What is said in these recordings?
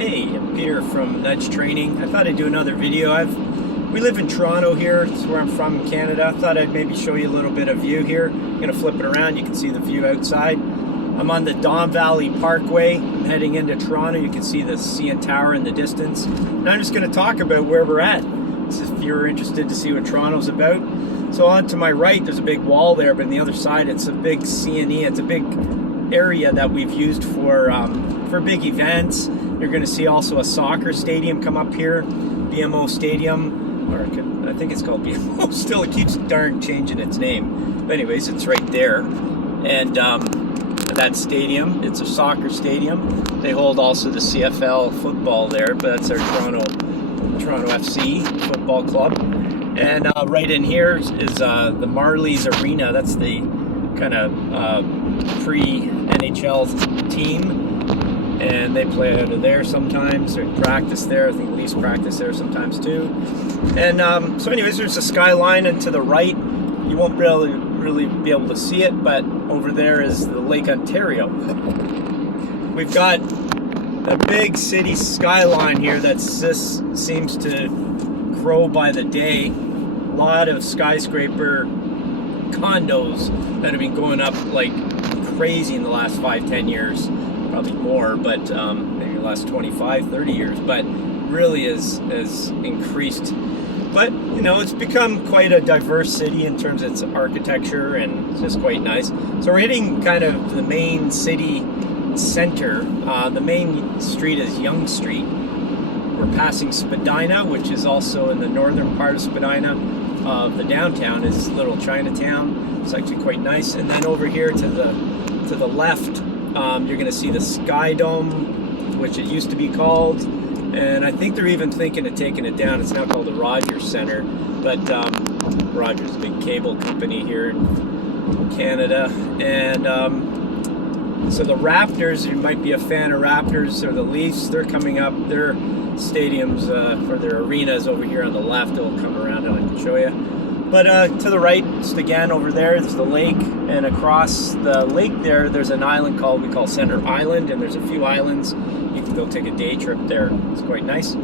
Hey, I'm Peter from Nudge Training. I thought I'd do another video. We live in Toronto here. It's where I'm from in Canada. I thought I'd maybe show you a little bit of view here. I'm going to flip it around. You can see the view outside. I'm on the Don Valley Parkway. I'm heading into Toronto. You can see the CN Tower in the distance. And I'm just going to talk about where we're at. If you're interested to see what Toronto's about. So on to my right, there's a big wall there, but on the other side, it's a big CNE. It's a big area that we've used for big events. You're going to see also a soccer stadium come up here, BMO Stadium, or I think it's called BMO still. It keeps darn changing its name. But anyways, it's right there. And that stadium, it's a soccer stadium. They hold also the CFL football there, but that's our Toronto FC football club. And right in here is the Marlies Arena. That's the kind of pre-NHL team. And they play out of there sometimes, or practice there. I think Leafs practice there sometimes too. And so anyways, there's a skyline, and to the right, you won't really be able to see it, but over there is the Lake Ontario. We've got a big city skyline here that just seems to grow by the day. A lot of skyscraper condos that have been going up like crazy in the last 5-10 years. Probably more, but maybe the last 25-30 years, but really is increased. But you know, it's become quite a diverse city in terms of its architecture, and it's just quite nice. So we're hitting kind of the main city center. The main street is Yonge Street. We're passing Spadina, which is also in the northern part of Spadina. The downtown is Little Chinatown. It's actually quite nice. And then over here to the left, you're going to see the Sky Dome, which it used to be called, and I think they're even thinking of taking it down. It's now called the Rogers Center, but Rogers is a big cable company here in Canada. And so the Raptors, you might be a fan of Raptors or the Leafs, they're coming up. Their stadiums or their arenas over here on the left. It'll come around and I can show you. But to the right, just again over there's the lake, and across the lake there's an island we call Center Island, and there's a few islands. You can go take a day trip there. It's quite nice. To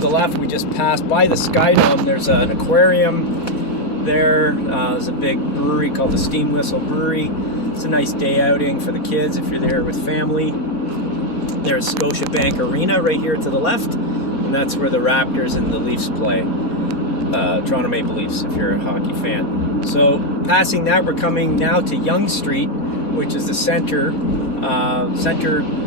the left, we just passed by the Sky Dome. There's an aquarium there. There's a big brewery called the Steam Whistle Brewery. It's a nice day outing for the kids if you're there with family. There's Scotiabank Arena right here to the left. And that's where the Raptors and the Leafs play. Toronto Maple Leafs, if you're a hockey fan. So passing that, we're coming now to Yonge Street, which is the center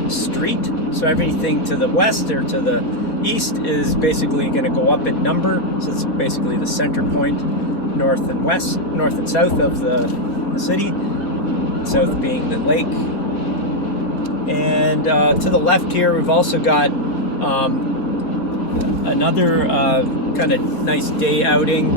street. So everything to the west or to the east is basically going to go up in number. So it's basically the center point, north and south of the city. South being the lake. And to the left here, we've also got another kind of nice day outing.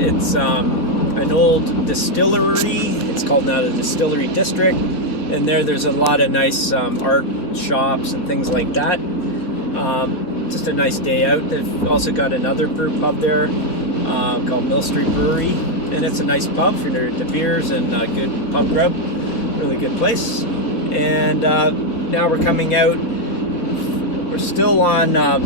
It's an old distillery. It's called now the Distillery District, and there's a lot of nice art shops and things like that. Just a nice day out. They've also got another brew pub there called Mill Street Brewery, and it's a nice pub for the beers and good pub grub. Really good place. And now we're coming out. We're still on I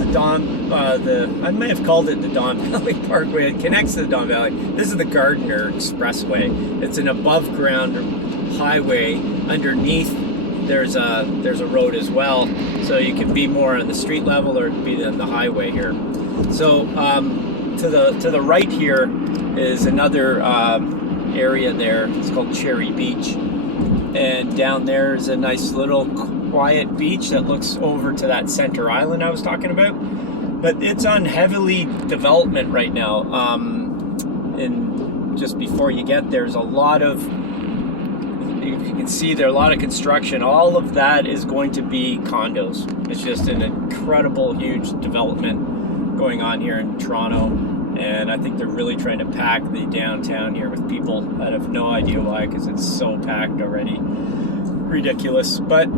may have called it the Don Valley Parkway. It connects to the Don Valley. This is the Gardiner Expressway. It's an above ground highway. Underneath there's a road as well, so you can be more on the street level or be on the highway here. So to the right here is another area there. It's called Cherry Beach, and down there is a nice little quiet beach that looks over to that center island I was talking about, but it's on heavily development right now. And just before you get there's a lot of, you can see there a lot of construction. All of that is going to be condos. It's just an incredible huge development going on here in Toronto, and I think they're really trying to pack the downtown here with people that have no idea why, because it's so packed already. Ridiculous. But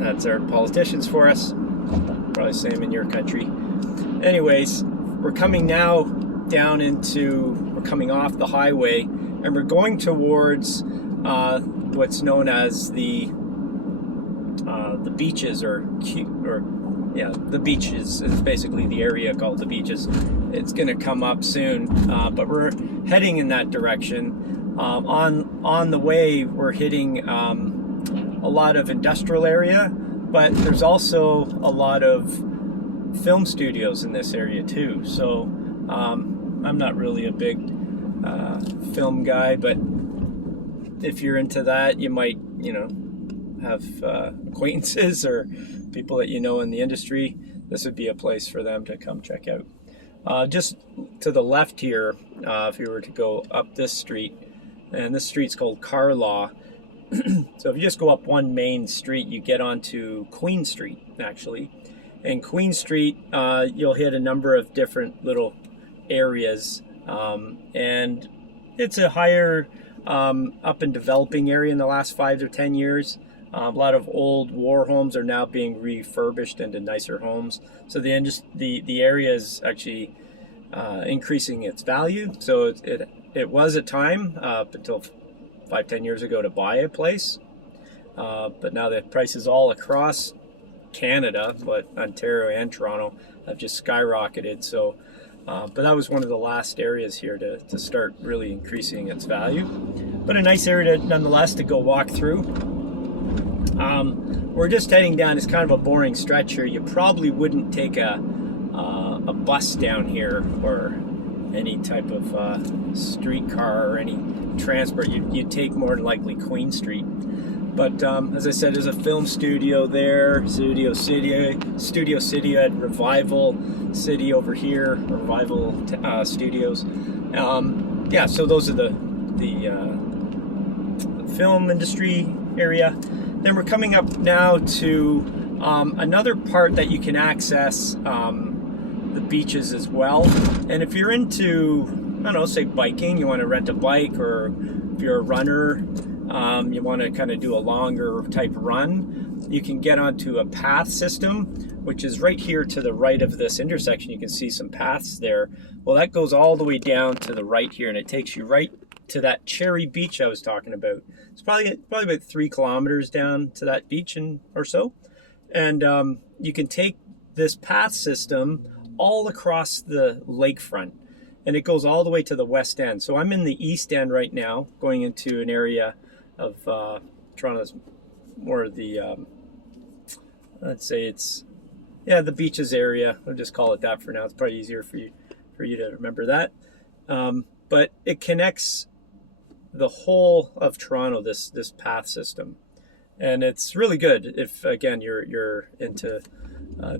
that's our politicians for us. Probably the same in your country. Anyways, we're coming now we're coming off the highway, and we're going towards what's known as the the beaches the beaches is basically the area called the beaches. It's going to come up soon, but we're heading in that direction. On the way, we're hitting a lot of industrial area, but there's also a lot of film studios in this area too. So I'm not really a big film guy, but if you're into that, you might, have acquaintances or people that you know in the industry. This would be a place for them to come check out. Just to the left here, if you were to go up this street, and this street's called Carlaw. So if you just go up one main street, you get onto Queen Street, actually. And Queen Street, you'll hit a number of different little areas, and it's a higher up and developing area in the last 5 to 10 years. A lot of old war homes are now being refurbished into nicer homes. So the area is actually increasing its value. So it was a time up until 5-10 years ago to buy a place, but now the prices all across Canada, but Ontario and Toronto, have just skyrocketed. So, but that was one of the last areas here to start really increasing its value. But a nice area nonetheless to go walk through. We're just heading down. It's kind of a boring stretch here. You probably wouldn't take a bus down here or any type of streetcar or any transport. You'd take more than likely Queen Street. But as I said, there's a film studio there, Studio City at Revival City over here, Revival Studios. So those are the film industry area. Then we're coming up now to another part that you can access the beaches as well. And if you're into, say biking, you want to rent a bike, or if you're a runner, you want to kind of do a longer type run, you can get onto a path system, which is right here to the right of this intersection. You can see some paths there. Well, that goes all the way down to the right here, and it takes you right to that Cherry Beach I was talking about. It's probably about 3 kilometers down to that beach or so. And you can take this path system all across the lakefront, and it goes all the way to the west end. So I'm in the east end right now, going into an area of Toronto that's more of the, let's say it's, the beaches area. I'll just call it that for now. It's probably easier for you to remember that. But it connects the whole of Toronto, this path system, and it's really good if, again, you're into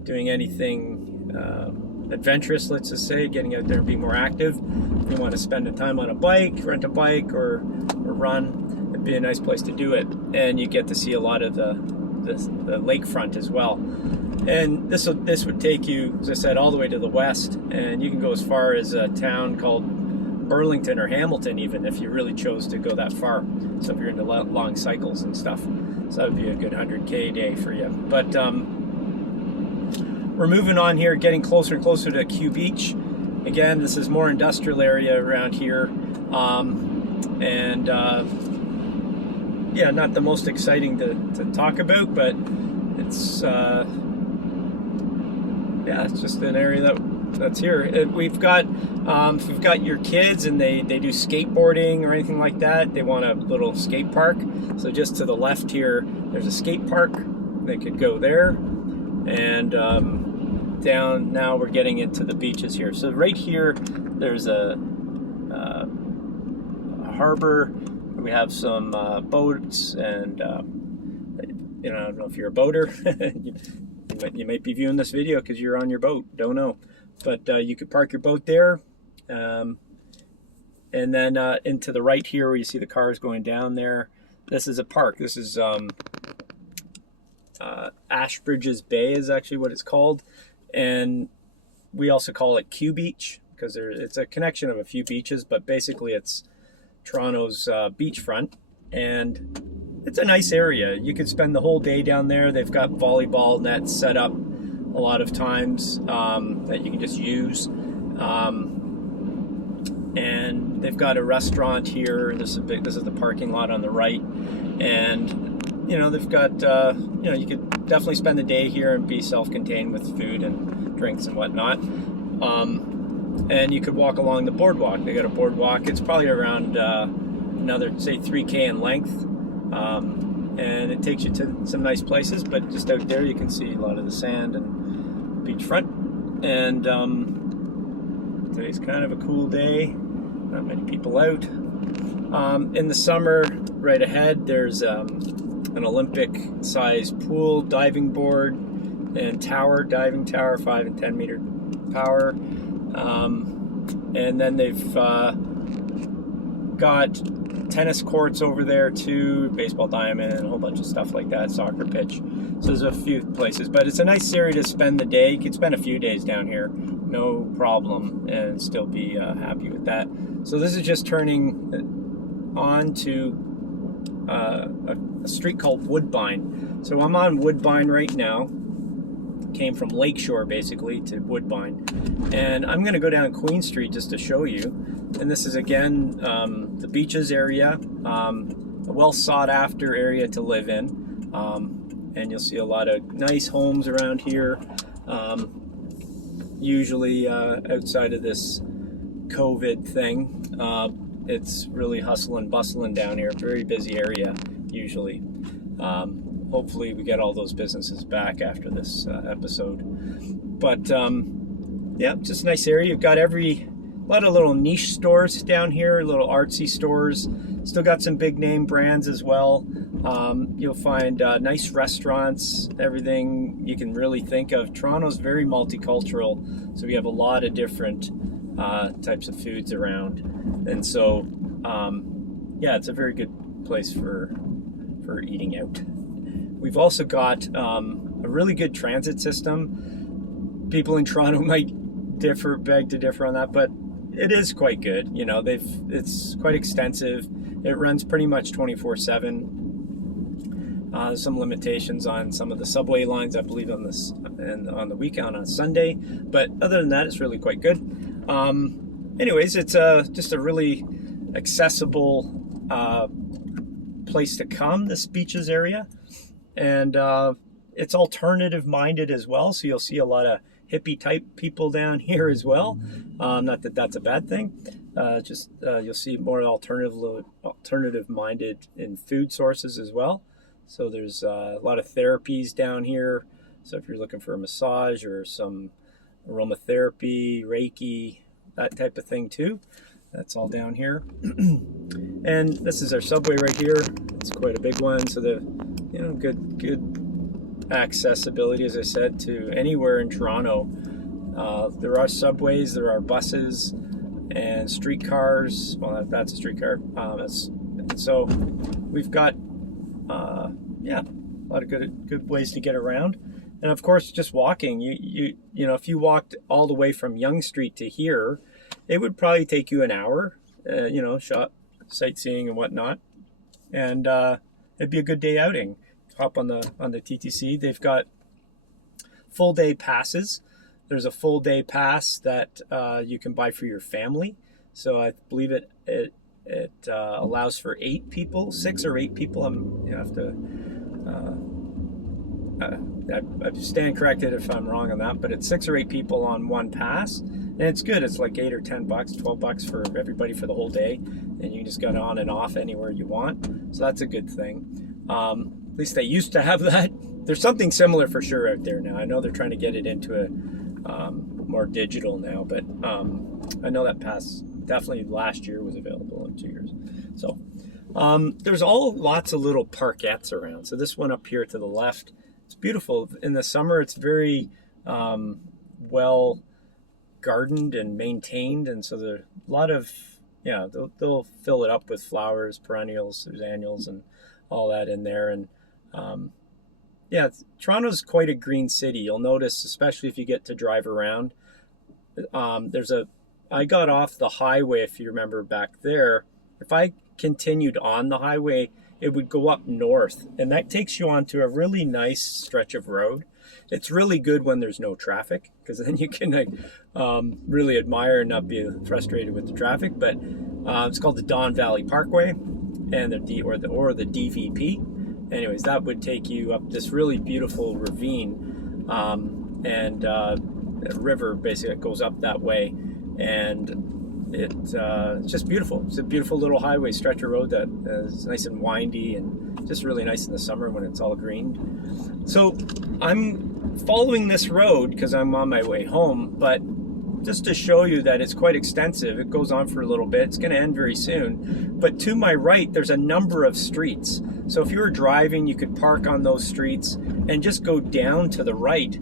doing anything adventurous, let's just say, getting out there and being more active. If you want to spend the time on a bike, rent a bike, or run, it'd be a nice place to do it. And you get to see a lot of the lakefront as well. And this would take you, as I said, all the way to the west, and you can go as far as a town called Burlington or Hamilton, even, if you really chose to go that far. So if you're into long cycles and stuff, so that would be a good 100K day for you. But we're moving on here, getting closer and closer to Q Beach. Again, this is more industrial area around here, and not the most exciting to talk about, but it's it's just an area that's here. We've got if you've got your kids and they do skateboarding or anything like that, they want a little skate park. So just to the left here, there's a skate park. They could go there. And down now we're getting into the beaches here. So right here, there's a harbor. We have some boats, and I don't know if you're a boater. You might be viewing this video because you're on your boat. Don't know. But you could park your boat there, and then into the right here where you see the cars going down there, this is a park. This is Ashbridges Bay is actually what it's called, and we also call it Q Beach because it's a connection of a few beaches, but basically it's Toronto's beachfront, and it's a nice area. You could spend the whole day down there. They've got volleyball nets set up a lot of times that you can just use, and they've got a restaurant here. This is the parking lot on the right, and they've got, you could definitely spend the day here and be self-contained with food and drinks and whatnot. And you could walk along the boardwalk. They got a boardwalk. It's probably around another, say, 3K in length. And it takes you to some nice places, but just out there you can see a lot of the sand and beachfront. And today's kind of a cool day. Not many people out. In the summer, right ahead, there's an Olympic-sized pool, diving board, and diving tower, 5 and 10 meter power. And then they've got tennis courts over there too, baseball diamond, and a whole bunch of stuff like that, soccer pitch. So there's a few places, but it's a nice area to spend the day. You could spend a few days down here, no problem, and still be happy with that. So this is just turning on to a street called Woodbine. So I'm on Woodbine right now. Came from Lakeshore basically to Woodbine, and I'm going to go down Queen Street just to show you. And this is again the beaches area, a well sought after area to live in, and you'll see a lot of nice homes around here, usually outside of this COVID thing. It's really hustle and bustling down here, very busy area usually. Hopefully we get all those businesses back after this episode. But yeah, just a nice area. You've got a lot of little niche stores down here, little artsy stores. Still got some big name brands as well. You'll find nice restaurants, everything you can really think of. Toronto's very multicultural, so we have a lot of different types of foods around. And so, yeah, it's a very good place for eating out. We've also got a really good transit system. People in Toronto might beg to differ on that, but it is quite good. It's quite extensive. It runs pretty much 24/7. Some limitations on some of the subway lines, I believe, on the weekend on Sunday. But other than that, it's really quite good. Anyways, it's just a really accessible place to come, this beaches area. And it's alternative minded as well, so you'll see a lot of hippie type people down here as well. Not that that's a bad thing. You'll see more alternative minded in food sources as well. So there's a lot of therapies down here. So if you're looking for a massage or some aromatherapy, Reiki, that type of thing too, that's all down here. And this is our subway right here. It's quite a big one, so the good accessibility, as I said, to anywhere in Toronto. There are subways, there are buses, and streetcars. Well, that's a streetcar. So we've got a lot of good ways to get around. And of course, just walking. If you walked all the way from Yonge Street to here, it would probably take you an hour. Sightseeing and whatnot, and it'd be a good day outing. Hop on the TTC. They've got full day passes. There's a full day pass that you can buy for your family. So I believe it allows for 8 people, 6 or 8 people. You have to. I stand corrected if I'm wrong on that, but it's 6 or 8 people on one pass, and it's good. It's like $8 or $10, $12 for everybody for the whole day, and you just get on and off anywhere you want. So that's a good thing. At least they used to have that. There's something similar for sure out there now. I know they're trying to get it into a more digital now, but I know that pass definitely last year was available in 2 years. So there's lots of little parkettes around. So this one up here to the left, it's beautiful. In the summer, it's very well gardened and maintained, and so there's a lot of they'll fill it up with flowers, perennials, there's annuals and all that in there. And Toronto's quite a green city. You'll notice, especially if you get to drive around. I got off the highway, if you remember back there. If I continued on the highway, it would go up north, and that takes you onto a really nice stretch of road. It's really good when there's no traffic, because then you can really admire and not be frustrated with the traffic. But it's called the Don Valley Parkway, and the DVP, anyways, that would take you up this really beautiful ravine, and a river basically that goes up that way, and it's just beautiful. It's a beautiful little highway stretch of road that is nice and windy and just really nice in the summer when it's all green. So I'm following this road because I'm on my way home, but just to show you that it's quite extensive. It goes on for a little bit. It's going to end very soon. But to my right, there's a number of streets. So if you were driving, you could park on those streets and just go down to the right,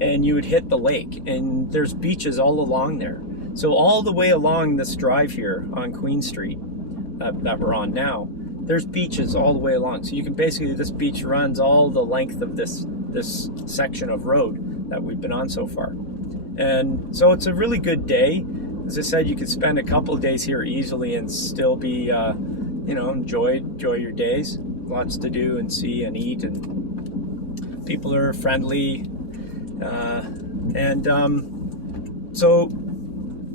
and you would hit the lake. And there's beaches all along there. So all the way along this drive here on Queen Street that we're on now, there's beaches all the way along. So you can basically, this beach runs all the length of this section of road that we've been on so far. And so it's a really good day. As I said, you could spend a couple of days here easily and still be, enjoy your days. Lots to do and see and eat, and people are friendly. So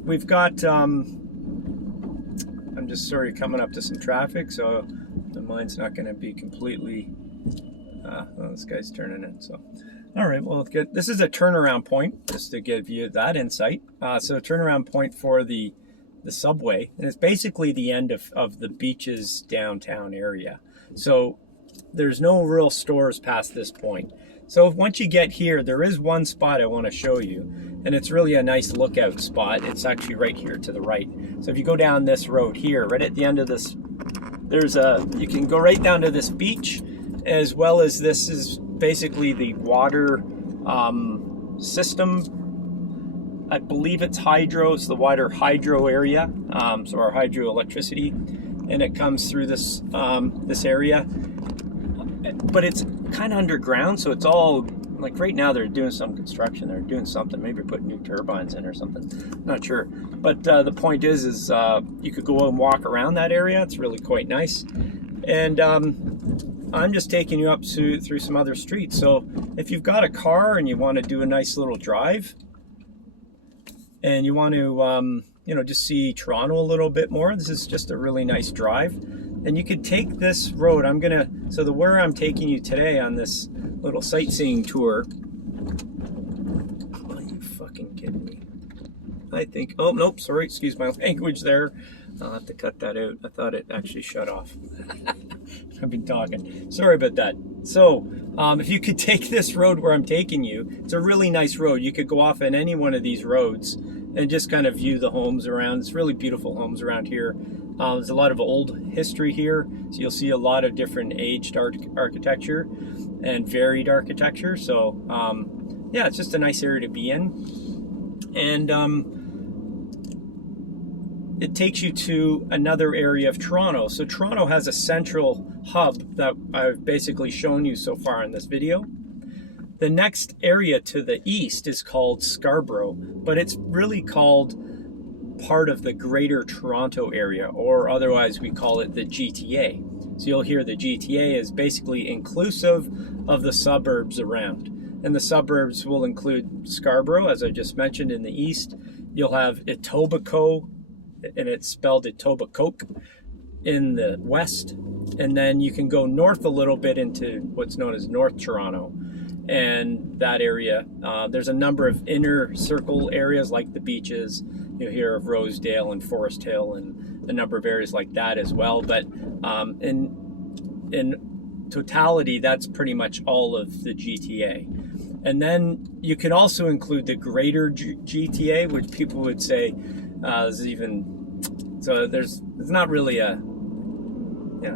we've got, I'm just sort of coming up to some traffic, so the mine's not going to be completely, this guy's turning in, so. All right, well, good. This is a turnaround point, just to give you that insight. So a turnaround point for the subway, and it's basically the end of the beaches downtown area. So there's no real stores past this point. So once you get here, there is one spot I want to show you, and it's really a nice lookout spot. It's actually right here to the right. So if you go down this road here, right at the end of this, you can go right down to this beach, as well as this is basically the water system. I believe it's hydro. It's the water hydro area, so our hydroelectricity, and it comes through this this area. But it's kind of underground, so it's all like right now they're doing some construction. They're doing something, maybe putting new turbines in or something. Not sure. But the point is you could go and walk around that area. It's really quite nice, and I'm just taking you up through some other streets. So if you've got a car and you want to do a nice little drive, and you want to, just see Toronto a little bit more, this is just a really nice drive. And you could take this road. Where I'm taking you today on this little sightseeing tour. Are you fucking kidding me? I think, oh, nope, sorry, excuse my language there. I'll have to cut that out. I thought it actually shut off. I've been talking. Sorry about that. So, if you could take this road where I'm taking you, it's a really nice road. You could go off on any one of these roads and just kind of view the homes around. It's really beautiful homes around here. There's a lot of old history here, so you'll see a lot of different aged architecture and varied architecture. So, yeah, it's just a nice area to be in. And it takes you to another area of Toronto. So Toronto has a central hub that I've basically shown you so far in this video. The next area to the east is called Scarborough, but it's really called part of the Greater Toronto Area, or otherwise we call it the GTA. So you'll hear the GTA is basically inclusive of the suburbs around. And the suburbs will include Scarborough, as I just mentioned, in the east. You'll have Etobicoke, and it's spelled Etobicoke, in the west. And then you can go north a little bit into what's known as North Toronto. And that area, there's a number of inner circle areas like the beaches. You'll hear of Rosedale and Forest Hill and a number of areas like that as well. But in totality, that's pretty much all of the GTA. And then you can also include the Greater GTA, which people would say is even, so there's not really a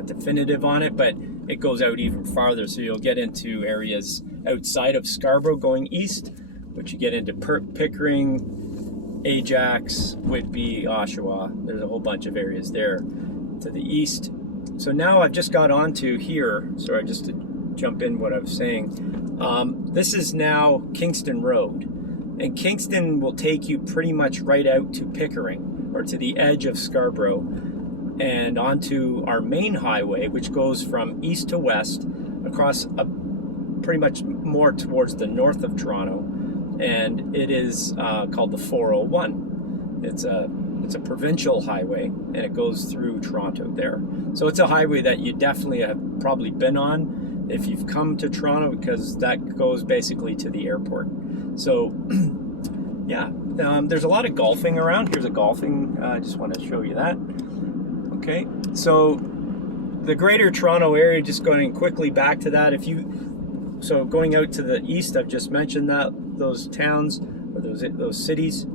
definitive on it, but it goes out even farther. So you'll get into areas outside of Scarborough going east, which you get into Pickering, Ajax, Whitby, Oshawa. There's a whole bunch of areas there to the east. So now I've just got onto here. Sorry, just to jump in what I was saying. This is now Kingston Road. And Kingston will take you pretty much right out to Pickering, or to the edge of Scarborough, and onto our main highway, which goes from east to west across pretty much more towards the north of Toronto. And it is called the 401. It's a provincial highway, and it goes through Toronto there. So it's a highway that you definitely have probably been on. if you've come to Toronto, because that goes basically to the airport. So yeah, there's a lot of golfing around. Here's a golfing, I just want to show you that. Okay, so the Greater Toronto Area, just going quickly back to that, so going out to the east, I've just mentioned that, those towns, or those cities.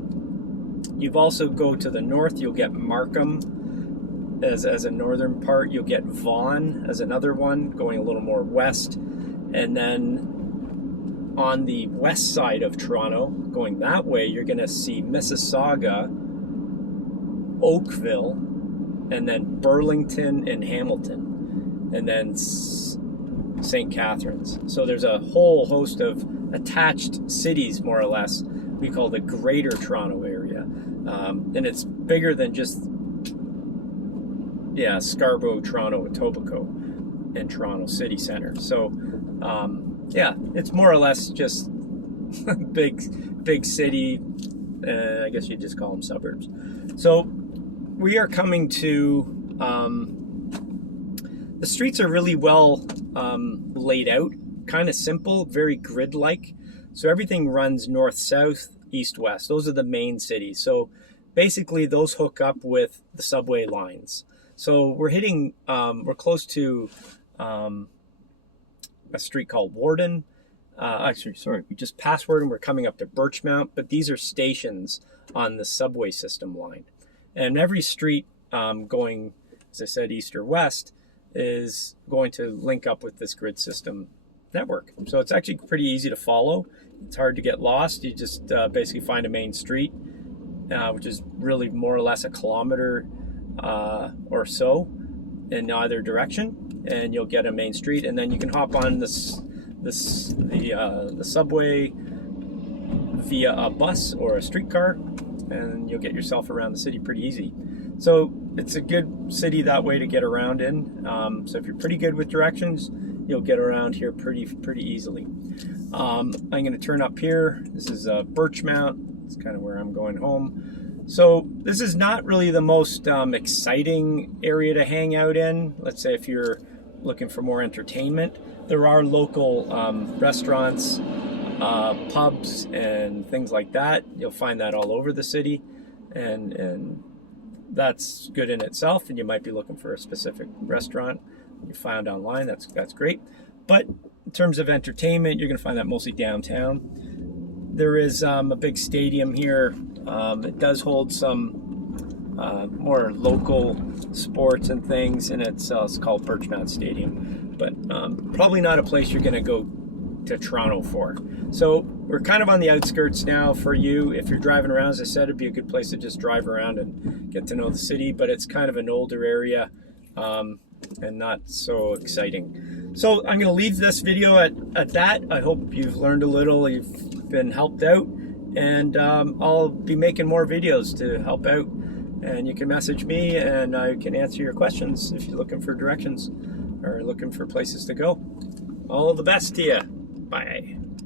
You've also go to the north, you'll get Markham as a northern part. You'll get Vaughan as another one, going a little more west. And then on the west side of Toronto, going that way, you're going to see Mississauga, Oakville, and then Burlington and Hamilton, and then St. Catharines. So there's a whole host of attached cities, more or less, we call the Greater Toronto Area. And it's bigger than just, Scarborough, Toronto, Etobicoke, and Toronto City Centre. So, it's more or less just big city. I guess you'd just call them suburbs. So we are coming to, the streets are really well laid out, kind of simple, very grid-like. So everything runs north-south, east-west. Those are the main cities. So basically those hook up with the subway lines. So we're close to a street called Warden. We just passed Warden. We're coming up to Birchmount, but these are stations on the subway system line. And every street going, as I said, east or west, is going to link up with this grid system network. So it's actually pretty easy to follow. It's hard to get lost. You just basically find a main street, which is really more or less a kilometer or so in either direction, and you'll get a main street, and then you can hop on the subway via a bus or a streetcar, and you'll get yourself around the city pretty easy. So it's a good city that way to get around in. So if you're pretty good with directions, you'll get around here pretty easily. I'm going to turn up here. This is Birchmount. It's kind of where I'm going home. So this is not really the most exciting area to hang out in. Let's say if you're looking for more entertainment, there are local restaurants, pubs, and things like that. You'll find that all over the city, and that's good in itself. And you might be looking for a specific restaurant you found online. That's great. But in terms of entertainment, you're going to find that mostly downtown. There is a big stadium here. It does hold some more local sports and things, and it's called Birchmount Stadium. But probably not a place you're going to go to Toronto for. So we're kind of on the outskirts now for you. If you're driving around, as I said, it'd be a good place to just drive around and get to know the city. But it's kind of an older area and not so exciting. So I'm going to leave this video at that. I hope you've learned a little, you've been helped out, and I'll be making more videos to help out. And you can message me and I can answer your questions if you're looking for directions or looking for places to go. All the best to you. Bye.